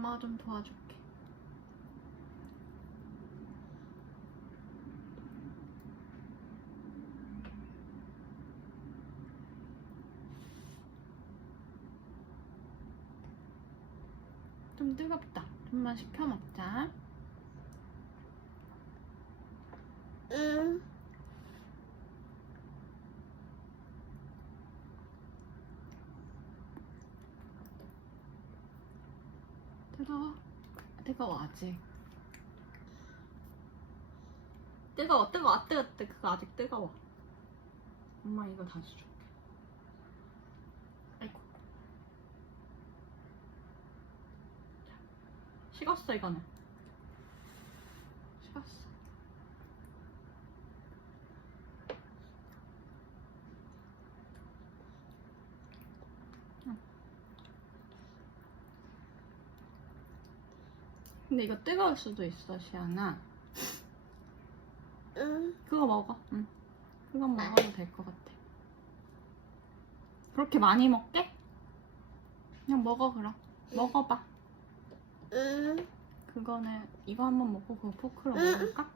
엄마가 좀 도와줄게. 좀 뜨겁다. 좀만 식혀 먹자. 응. 뜨거워? 뜨거워 아직. 뜨거워 뜨거워 뜨거 뜨거 그거 아직 뜨거워. 엄마 이거 다시 줘. 식었어 이거는. 식었어. 응. 근데 이거 뜨거울 수도 있어, 시아나. 응. 그거 먹어. 응. 그건 먹어도 될 것 같아. 그렇게 많이 먹게? 그냥 먹어, 그럼. 먹어봐. 응. 그거는, 이거 한번 먹고 그거 포크로 응. 먹을까?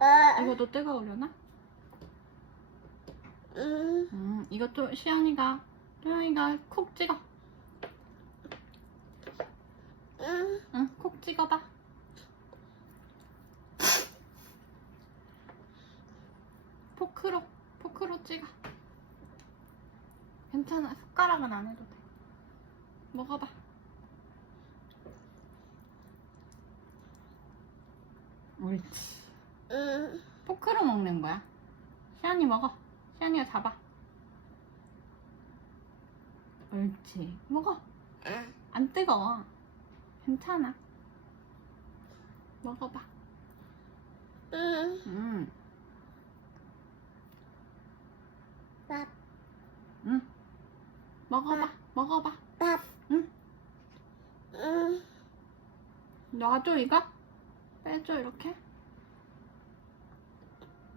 아. 이것도 뜨거우려나? 응. 음, 이것도 시안이가, 토영이가 콕 찍어. 응. 응, 콕 찍어봐. 포크로, 포크로 찍어. 괜찮아. 숟가락은 안 해도 돼. 먹어봐. 옳지. 응. 포크로 먹는 거야. 시안이 먹어. 시안이가 잡아. 옳지. 먹어. 응. 안 뜨거워. 괜찮아. 먹어봐. 응. 음, 밥. 응. 먹어봐. 먹어봐. 밥. 응. 응. 놔줘, 이거? 빼줘, 이렇게?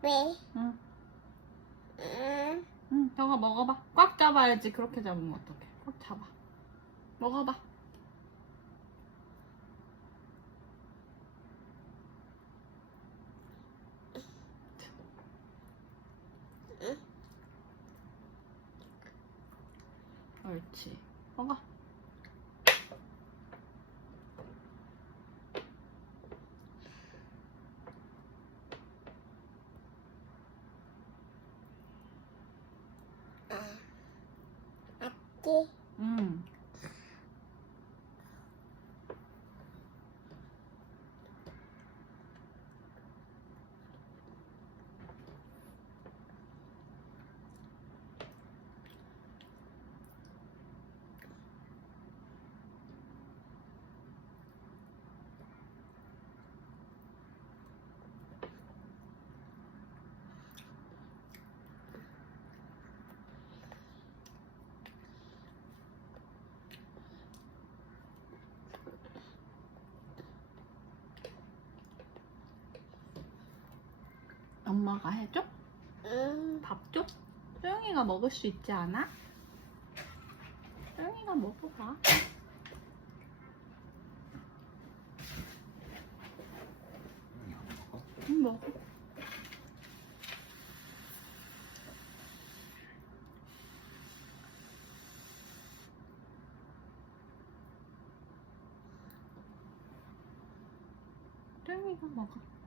왜? 응. 응. 응, 저거 먹어봐. 꽉 잡아야지. 그렇게 잡으면 어떡해. 꽉 잡아. 먹어봐. 응. 옳지. 먹어. 아기. 응. 엄마가 해줘? 응. 밥 줘? 소영이가 먹을 수 있지 않아? 소영이가 먹어봐. 응, 먹어. 소영이가 먹어.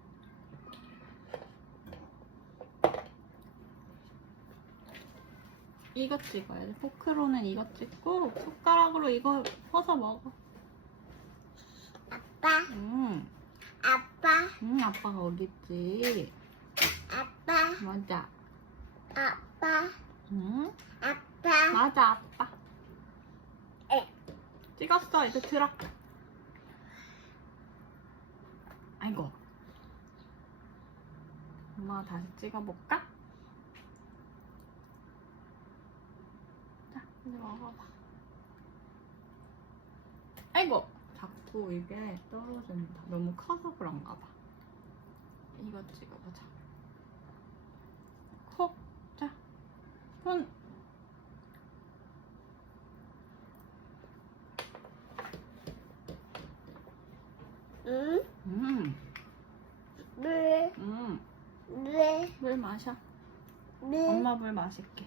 이거 찍어야 돼. 포크로는 이거 찍고 숟가락으로 이거 퍼서 먹어. 아빠. 응, 아빠. 응, 아빠가 어디 있지? 아빠. 맞아. 아빠. 응, 아빠. 맞아, 아빠. 에. 찍었어. 이제 들어. 아이고. 엄마가 다시 찍어볼까? 이제 먹어봐. 아이고! 자꾸 이게 떨어진다. 너무 커서 그런가 봐. 이것 찍어보자. 콕! 자, 손! 응? 음. 물. 음. 물. 물 마셔. 물. 엄마 물 마실게.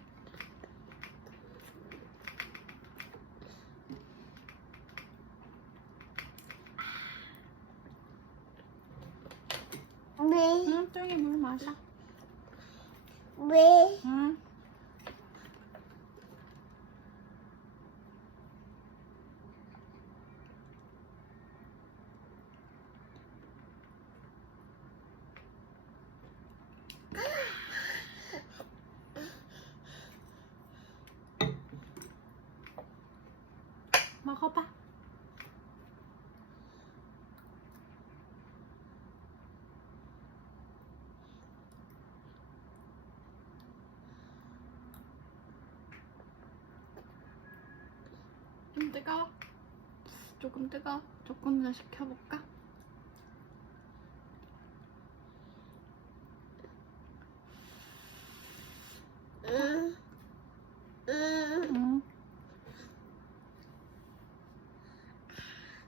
먹어봐. 좀 뜨거워? 조금 뜨거워? 조금 더 식혀볼까? 음, 음, 응.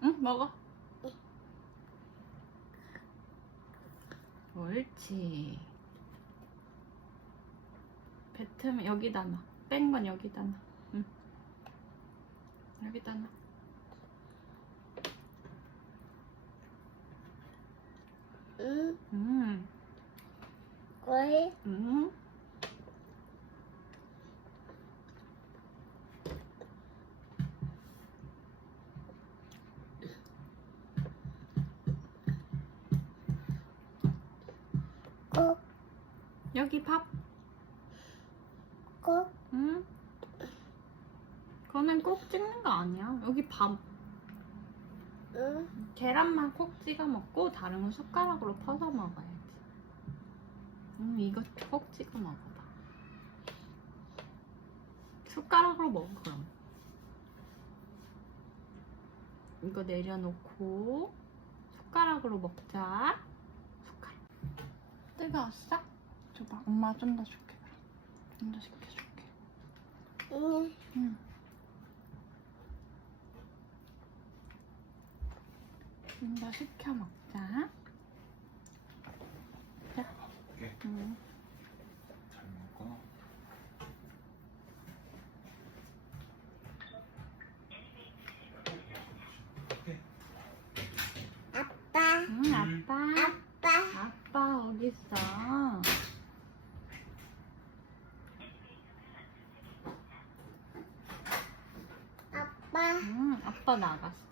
응, 먹어. 옳지. 뱉으면 여기다 놔. 뺀 건 여기다 놔. 응. 여기다 놔. 여기 밥. 꼭, 응? 그거는 꼭 찍는 거 아니야. 여기 밥. 음, 계란만 콕 찍어 먹고 다른 건 숟가락으로 퍼서 먹어야지. 음, 이거 콕 찍어 먹어봐. 숟가락으로 먹어, 그럼. 이거 내려놓고 숟가락으로 먹자. 숟가락. 뜨거웠어? 줘봐. 엄마 좀 더 줄게. 좀더 시켜줄게. 음, 응. 좀 더 시켜 먹자. 자. 응. 잘 먹고. 오케이. 아빠, 응, 아빠. 아빠, 아빠 어디 있어? 아빠, 응, 아빠 나갔어.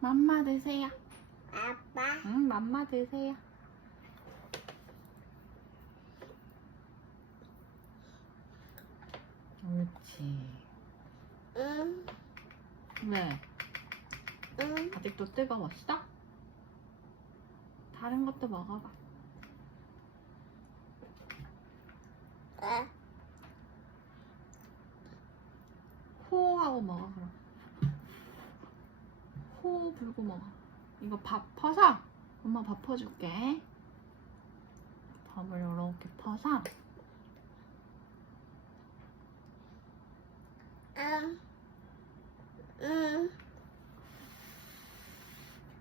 맘마 드세요. 아빠, 응, 맘마 드세요. 옳지. 음, 왜? 음, 아직도 뜨거웠어? 다른 것도 먹어봐. 아, 호하고 먹어 불고 먹어. 이거 밥 퍼서 엄마 밥 퍼줄게. 밥을 이렇게 퍼서 음, 음,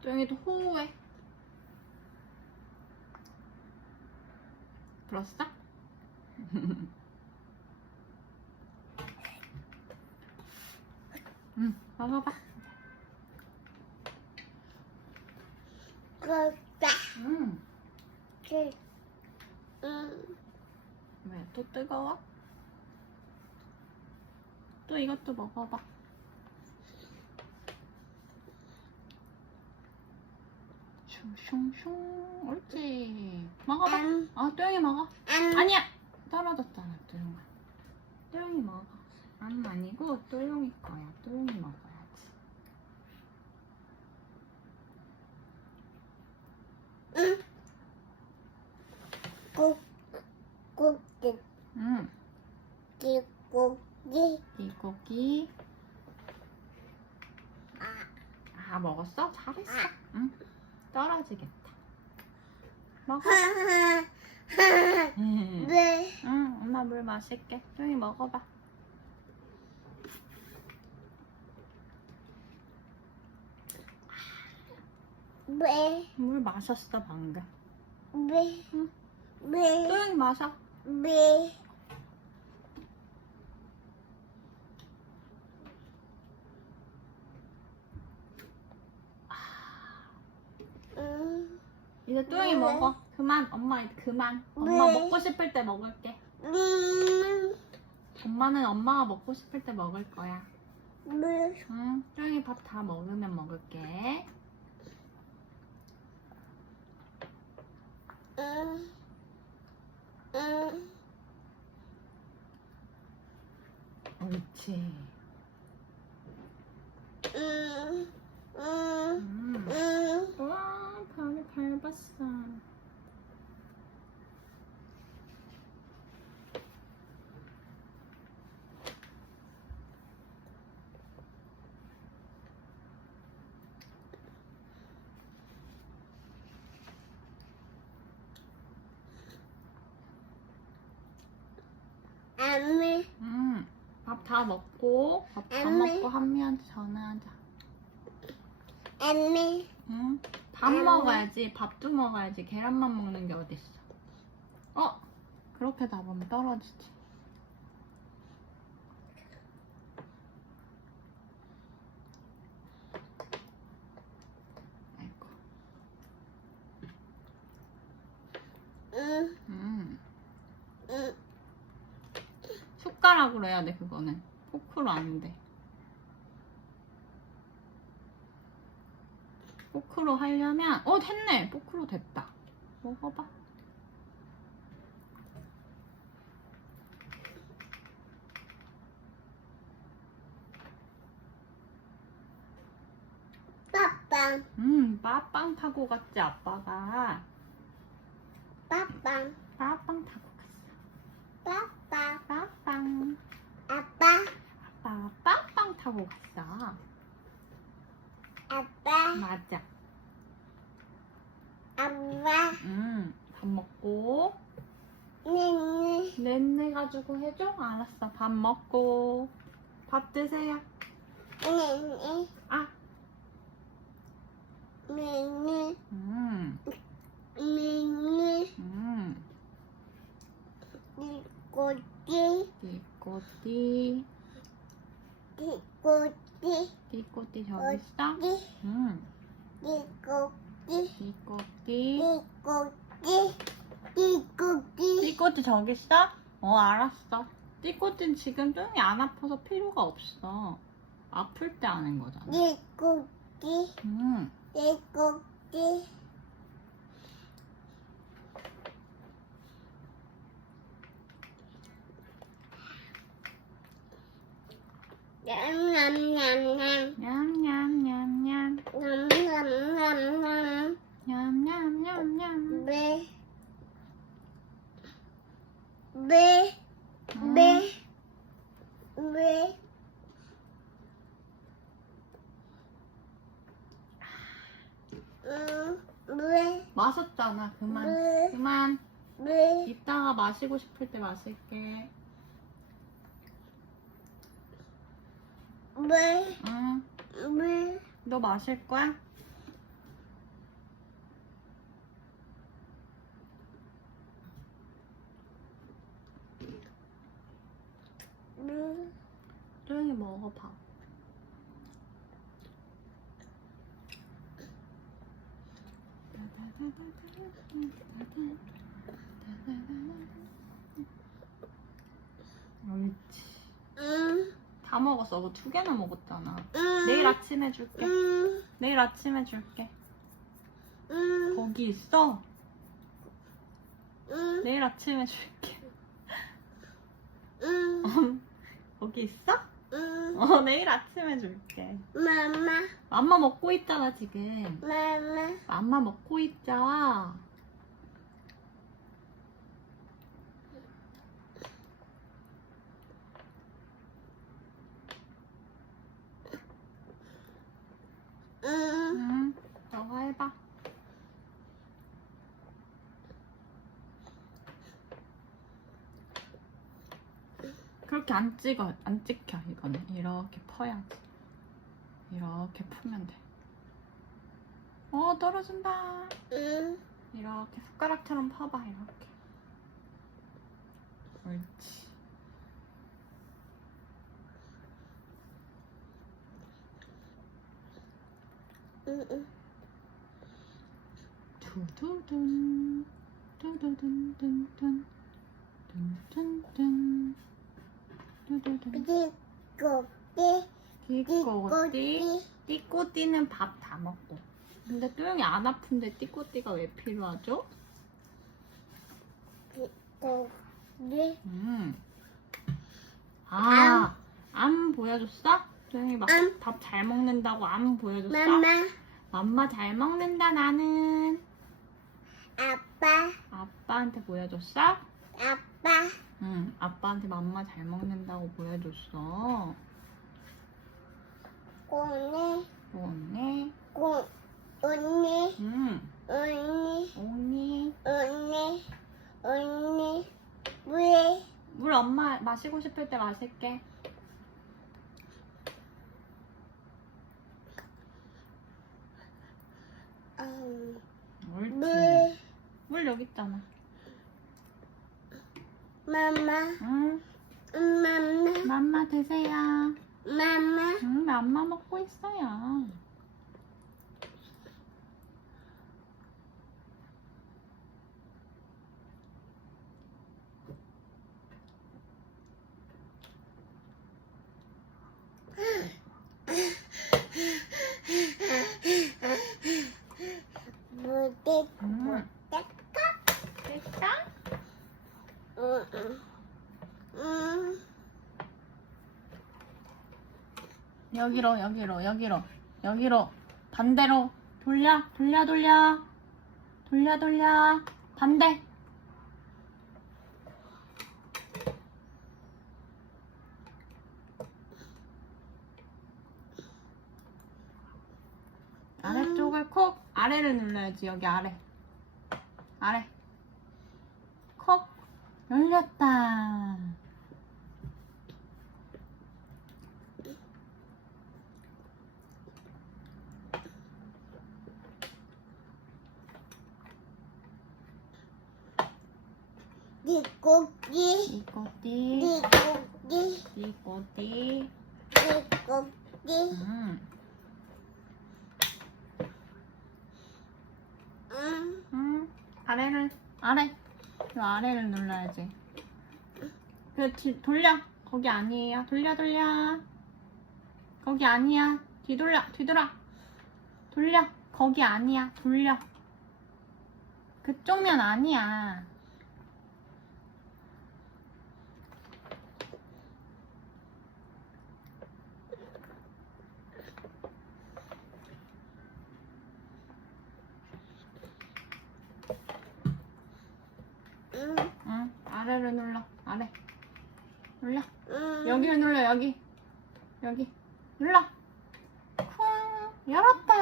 조용히도 호해. 불었어? 응, 먹어봐. 꿀다, 응. 꿀, 음, 왜? 또 뜨거워? 또 이것도 먹어봐. 슝슝슝. 옳지. 먹어봐. 안, 어, 또영이 먹어. 안, 아니야. 떨어졌잖아, 또영아. 또영이 먹어. 안 아니고 또영이 거야. 또영이 먹어 음, 응. 꼭지, 이 고기. 아, 아, 먹었어? 잘했어. 응. 떨어지겠다. 먹어. 하하, 하하, 응, 네, 엄마 물 마실게. 또영이 먹어봐. 왜, 물 마셨어 방금. 왜, 응. 왜, 조용히 마셔. 왜. 음, 이제 조용히 왜? 먹어. 그만 엄마 이제 그만. 엄마 왜? 먹고 싶을 때 먹을게. 음, 엄마는 엄마가 먹고 싶을 때 먹을 거야. 왜, 응, 조용히 밥 다 먹으면 먹을게. 음, 음, 옳지. 음, 음, 음. 음. 와, 발이 밟았어. 음, 밥 다 먹고, 밥 다 엄마. 먹고 한미한테 전화하자. 안돼 응? 밥 엄마. 먹어야지. 밥도 먹어야지. 계란만 먹는 게 어딨어. 어? 그렇게 잡으면 떨어지지. 아이고. 음, 음. 음, 숟가락으로 해야 돼, 그거는. 포크로 안 돼. 포크로 하려면, 어, 됐네! 포크로 됐다. 먹어봐. 빠빵 음, 빠빵 타고 갔지, 아빠가. 빠빵 빠빵 타고 빠빵 빠빵. 아빠 아빠가 빠빵 타고 갔어. 아빠 맞아. 아빠 음, 밥 먹고. 네네 넷내 가지고 해줘? 알았어. 밥 먹고. 밥 드세요. 네네 음, 네네 음. 띠꼬띠 띠꼬띠. 띠꼬띠 띠꼬띠 저기 있어? 띠 음, 띠꼬띠 띠꼬띠. 띠꼬띠 띠꼬띠 띠꼬띠 저기 있어? 어, 알았어. 띠꼬띠는 지금 조용히 안 아파서 필요가 없어. 아플 때 하는 거잖아. 띠꼬띠 음, 띠꼬띠 냠냠냠냠 냠냠냠냠. 냠냠냠냠 냠냠냠냠. 배, 배, 음. 마셨잖아. 그만. 배, 그만. 배, 이따가 마시고 싶을 때 마실게. 배, 응. 배, 너 마실 거야? 배. 조용히 먹어봐. 옳지. 음, 다 먹었어. 너 두 개나 먹었잖아. 음, 내일 아침에 줄게. 음, 내일 아침에 줄게. 음, 거기 있어? 음, 내일 아침에 줄게. 음, 거기 있어? 음, 어, 내일 아침에 줄게. 마마, 맘마 먹고 있잖아, 지금. 마마, 맘마 먹고 있자. 음, 응, 너가 해봐. 그렇게 안 찍어, 안 찍혀, 이거는. 이렇게 퍼야지. 이렇게 풀면 돼. 어 떨어진다. 음, 이렇게 숟가락처럼 퍼봐 이렇게. 옳지. 음, 음. 두두둔 두두둔 둔둔 둔둔둔 두두둔 띠꼬띠, 띠꼬띠 띠꼬띠, 띠꼬띠는 밥 다 먹고 근데 또영이 안 아픈데 띠꼬띠가 왜 필요하죠? 띠꼬띠. 음. 아, 암 보여줬어? 또영이 암. 밥잘 먹는다고 암 보여줬어? 맘마, 맘마 잘 먹는다 나는 아빠, 아빠한테 보여줬어? 아빠, 응, 아빠한테 맘마 잘 먹는다고 보여줬어. 오늘, 좋네. 고, 언니, 응, 언니, 언니. 언니, 언니, 왜, 물 엄마 마시고 싶을 때 마실게. 음, 옳지. 물, 물 여기 있잖아. 맘마, 응, 맘마, 맘마 드세요. 맘마, 응, 맘마 먹고 있어요. 무대, 응. 무대, 됐어? 음, 음, 음, 여기로, 여기로, 여기로, 여기로. 반대로. 돌려, 돌려, 돌려. 돌려, 돌려. 반대. 아래쪽을 콕 아래를 눌러야지 여기 아래 아래 콕 열렸다 이꼬띠 띠꼬띠, 음, 음, 음. 아래를 아래. 이 아래를 눌러야지. 그 뒤, 돌려. 거기 아니에요. 돌려 돌려. 거기 아니야. 뒤돌려 뒤돌아. 돌려. 거기 아니야. 돌려. 그쪽 면 아니야 음, 응 아래를 눌러. 아래. 눌러. 음. 여기를 눌러 여기. 여기. 눌러 쿵 열었다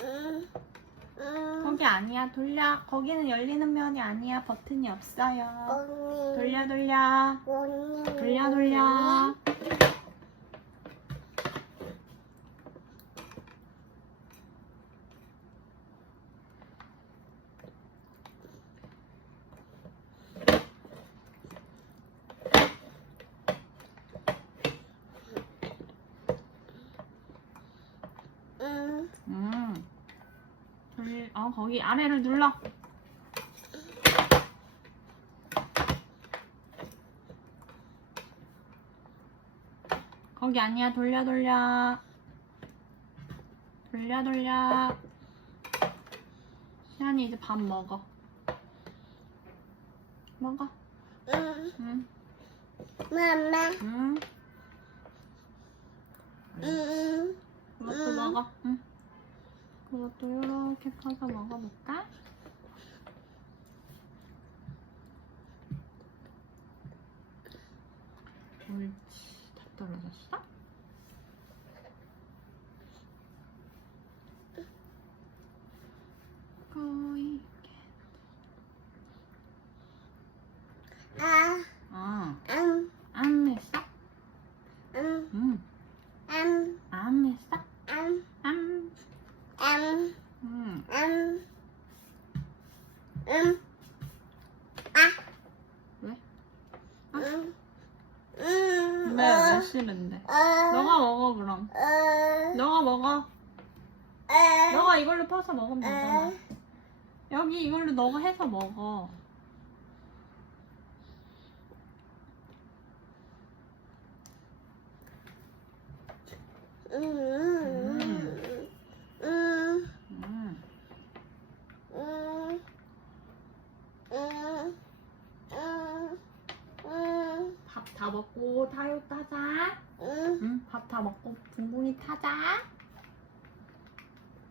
음, 음, 돌려. 거기는 열리는 면이 아니야. 버튼이 없어요. 언니, 돌려 돌려. 언니, 돌려 돌려 음, 음. 거기 아래를 눌러. 거기 아니야. 돌려, 돌려. 돌려, 돌려. 시안이 이제 밥 먹어. 먹어. 음, 응, 맘마, 응. 음, 그것도 음. 먹어. 응. 이것도 이렇게 퍼서 먹어볼까? 옳지. 다 떨어졌어? 거의. 아. 아. 안. 안 했어? 응. 응. 안. 안 했어? 안. 안. 음, 음, 음, 음, 아. 왜? 음, 아. 음, 왜, 왜 싫은데? 어, 너가 먹어, 그럼. 어. 너가 먹어. 너가 이걸로 퍼서 먹으면 되잖아. 여기 이걸로 너가 해서 먹어. 음. 음. 음. 먹고 타요 타자. 음. 응, 밥 다 먹고 붕붕이 타자.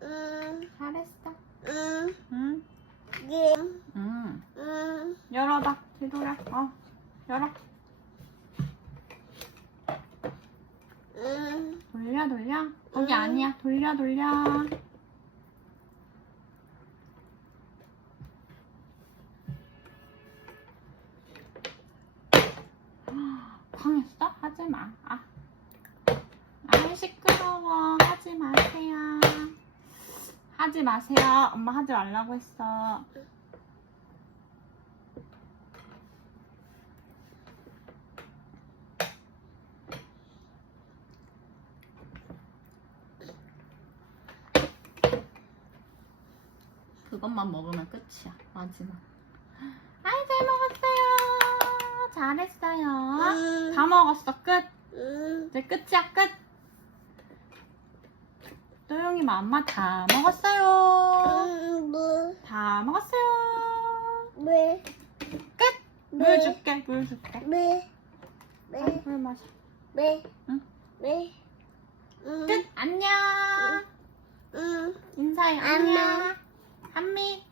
음. 잘했어. 음. 응, 예. 응. 음. 열어봐. 뒤돌아. 어, 열어. 음. 돌려, 돌려. 거기 음. 아니야. 돌려, 돌려. 광했어? 하지 마. 아. 아, 시끄러워. 하지 마세요. 하지 마세요. 엄마 하지 말라고 했어. 그것만 먹으면 끝이야. 마지막. 아이, 잘 먹었어요. 잘했어요. 음. 다 먹었어. 끝. 음. 이제 끝이야. 끝. 또용이 맘마 다 먹었어요. 음. 물. 다 먹었어요. 물. 끝. 물 네. 줄게. 물 줄게. 물. 아, 물. 물 마셔. 물. 응. 물. 음. 끝. 안녕. 음. 인사해. 안녕. 안녕. 한미.